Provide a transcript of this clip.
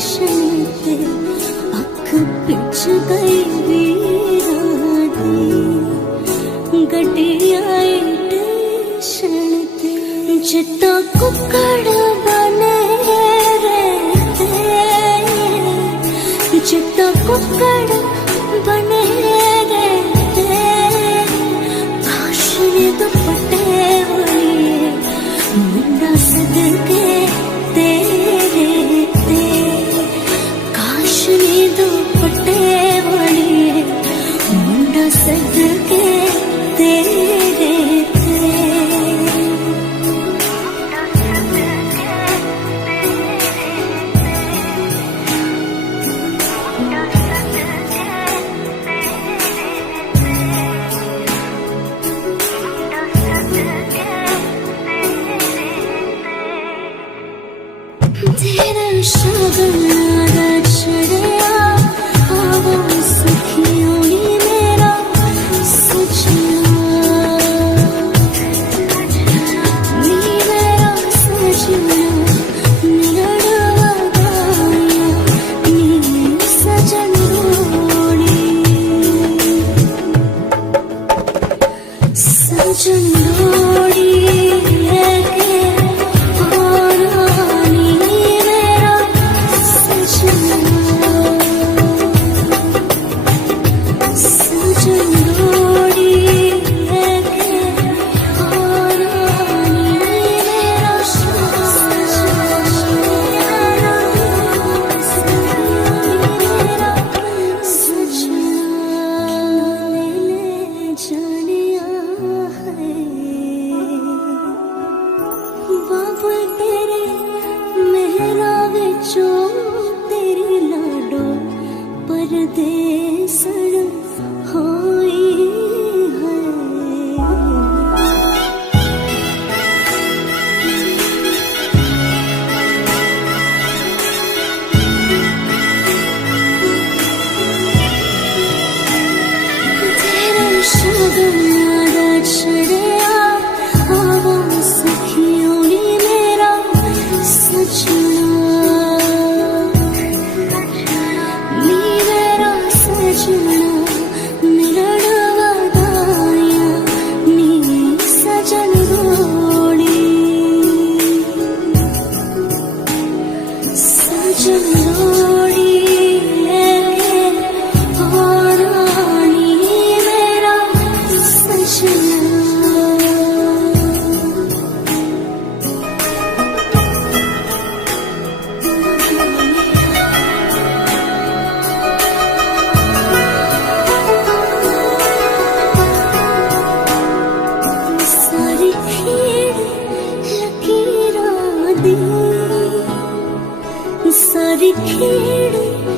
क्षण ते अख पिच गई वीरां दी गड्डियां स्टेशन ते जिद्दां कुक्कड़ बने रहते जिद्दां कुक्कड़ बने रहते काश ने दुपट्टे वाली मुंडा सदके तेरे ते काश ने दुपट्टे वाली मुंडा सदके तेरे ते तेरा शगना चढ़िया आवो सखियों नी मेरा सजना नी मेरा सजना निरड़वा गाया नी सजन डोली सजन डोली परदेसण होई है तेरा शगना चढ़िया आवो सखियों नी मेरा सजना सजना निरड़वा गाया नी सजन डोली सजन डोली लेके और रानी मेरा सजना सारी खेड़